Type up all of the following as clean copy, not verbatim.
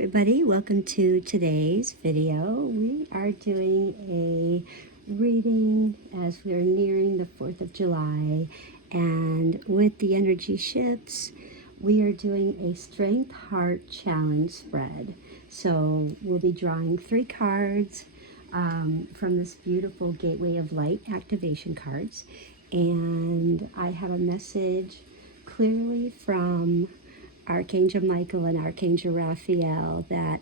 everybody, welcome to today's video. We are doing a reading as we are nearing the 4th of July, and with the energy shifts, we are doing a Strength Heart Challenge spread. So we'll be drawing 3 cards from this beautiful Gateway of Light activation cards, and I have a message clearly from Archangel Michael and Archangel Raphael that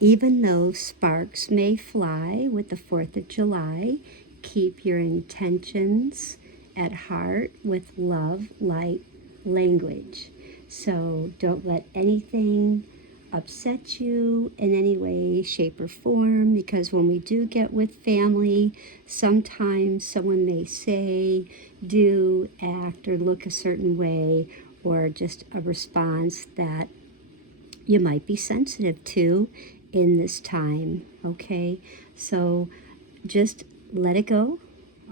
even though sparks may fly with the 4th of July, keep your intentions at heart with love, light, language. So don't let anything upset you in any way, shape, or form, because when we do get with family, sometimes someone may say, do, act, or look a certain way, or just a response that you might be sensitive to in this time, okay? So just let it go,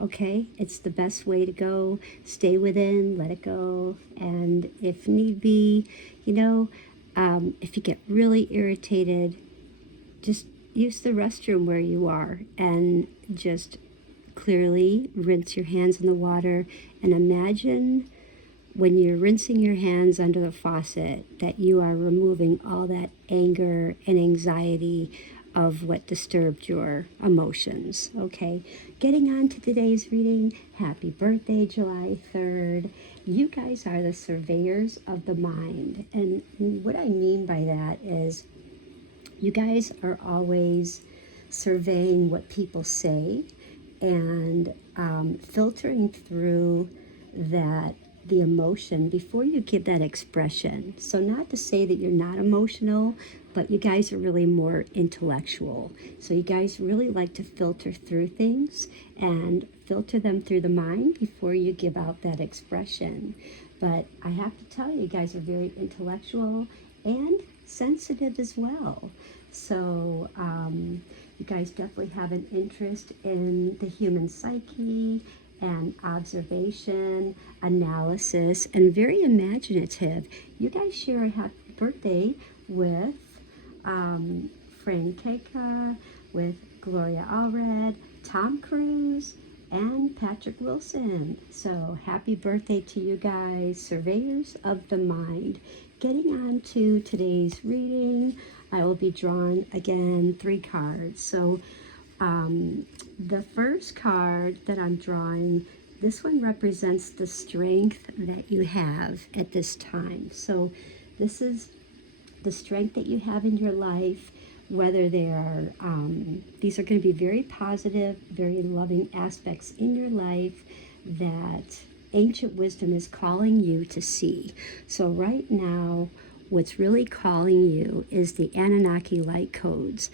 okay? It's the best way to go. Stay within, let it go, and if need be, if you get really irritated, just use the restroom where you are and just clearly rinse your hands in the water and imagine when you're rinsing your hands under the faucet that you are removing all that anger and anxiety of what disturbed your emotions, okay? Getting on to today's reading, happy birthday, July 3rd. You guys are the surveyors of the mind. And what I mean by that is you guys are always surveying what people say and filtering through the emotion before you give that expression. So not to say that you're not emotional, but you guys are really more intellectual. So you guys really like to filter through things and filter them through the mind before you give out that expression. But I have to tell you, you guys are very intellectual and sensitive as well. So you guys definitely have an interest in the human psyche and observation, analysis, and very imaginative. You guys share a happy birthday with Frank Keka, with Gloria Allred, Tom Cruise, and Patrick Wilson. So happy birthday to you guys, surveyors of the mind. Getting on to today's reading, I will be drawing again 3 cards. So the first card that I'm drawing, this one represents the strength that you have at this time. So this is the strength that you have in your life, whether they are, these are going to be very positive, very loving aspects in your life that ancient wisdom is calling you to see. So right now, what's really calling you is the Anunnaki light codes.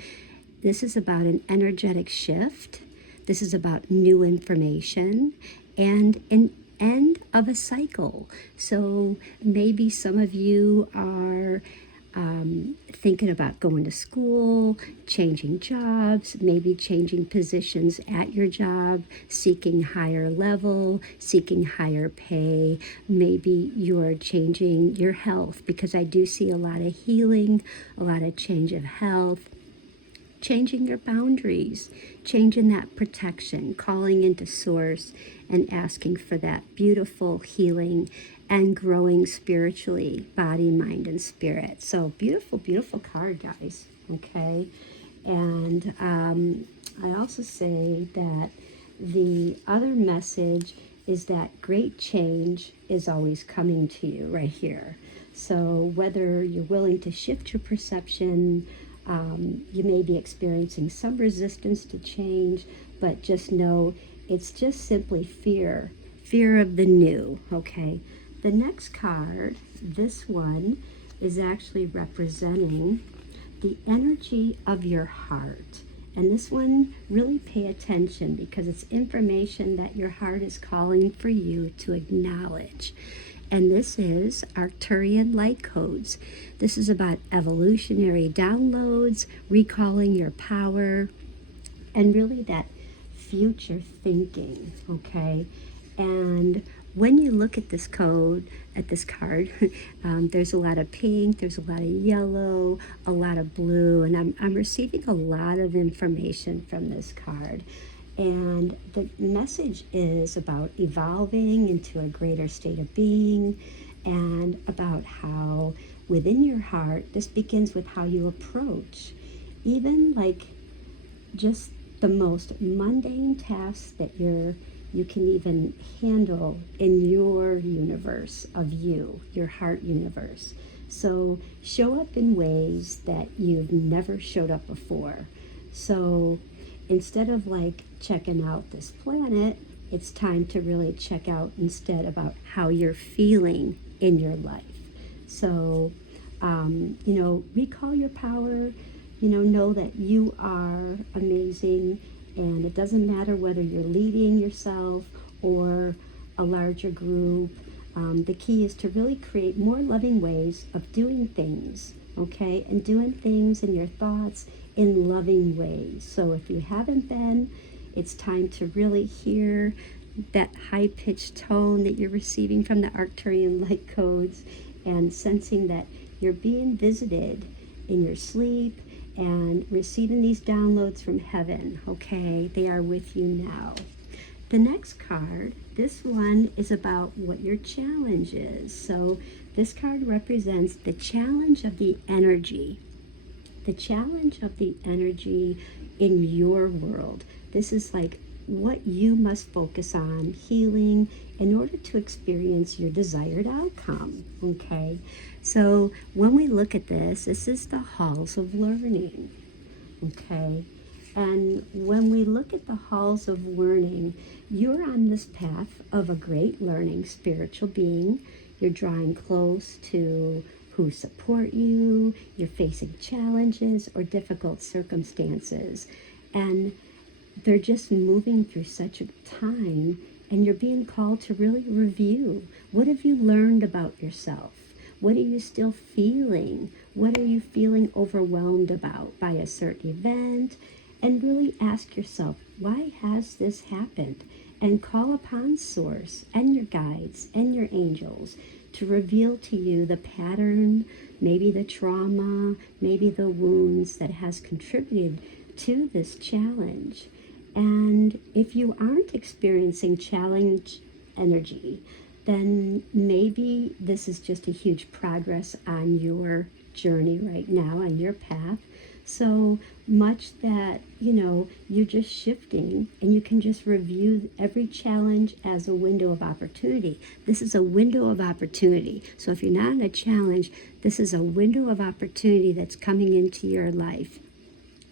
This is about an energetic shift. This is about new information and an end of a cycle. So maybe some of you are thinking about going to school, changing jobs, maybe changing positions at your job, seeking higher level, seeking higher pay. Maybe you're changing your health, because I do see a lot of healing, a lot of change of health. Changing your boundaries, changing that protection, calling into source and asking for that beautiful healing and growing spiritually, body, mind, and spirit. So beautiful, beautiful card, guys, okay? And I also say that the other message is that great change is always coming to you right here. So whether you're willing to shift your perception, you may be experiencing some resistance to change, but just know it's just simply fear of the new, okay? The next card, this one, is actually representing the energy of your heart. And this one, really pay attention, because it's information that your heart is calling for you to acknowledge. And this is Arcturian light codes. This is about evolutionary downloads, recalling your power, and really that future thinking, okay? And when you look at this card, there's a lot of pink, there's a lot of yellow, a lot of blue, and I'm receiving a lot of information from this card. And the message is about evolving into a greater state of being, and about how within your heart, this begins with how you approach even like just the most mundane tasks that you can even handle in your universe of you, your heart universe. So show up in ways that you've never showed up before. So instead of like checking out this planet, it's time to really check out instead about how you're feeling in your life. So, recall your power, know that you are amazing, and it doesn't matter whether you're leading yourself or a larger group. The key is to really create more loving ways of doing things, okay? And doing things in your thoughts in loving ways. So if you haven't been, it's time to really hear that high-pitched tone that you're receiving from the Arcturian light codes, and sensing that you're being visited in your sleep and receiving these downloads from heaven, okay? They are with you now. The next card, this one is about what your challenge is. So this card represents the challenge of the energy. The challenge of the energy in your world. This is like what you must focus on healing in order to experience your desired outcome, okay? So when we look at this is the halls of learning, okay? And when we look at the halls of learning, you're on this path of a great learning spiritual being. You're drawing close to who support you. You're facing challenges or difficult circumstances. And they're just moving through such a time, and you're being called to really review. What have you learned about yourself? What are you still feeling? What are you feeling overwhelmed about by a certain event? And really ask yourself, why has this happened? And call upon Source and your guides and your angels to reveal to you the pattern, maybe the trauma, maybe the wounds that has contributed to this challenge. And if you aren't experiencing challenge energy, then maybe this is just a huge progress on your journey right now, on your path. So much that, you're just shifting, and you can just review every challenge as a window of opportunity. This is a window of opportunity. So if you're not in a challenge, this is a window of opportunity that's coming into your life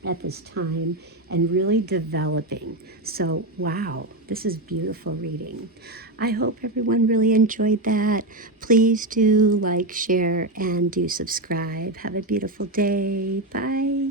at this time and really developing. So, wow, this is beautiful reading. I hope everyone really enjoyed that. Please do like, share, and do subscribe. Have a beautiful day. Bye.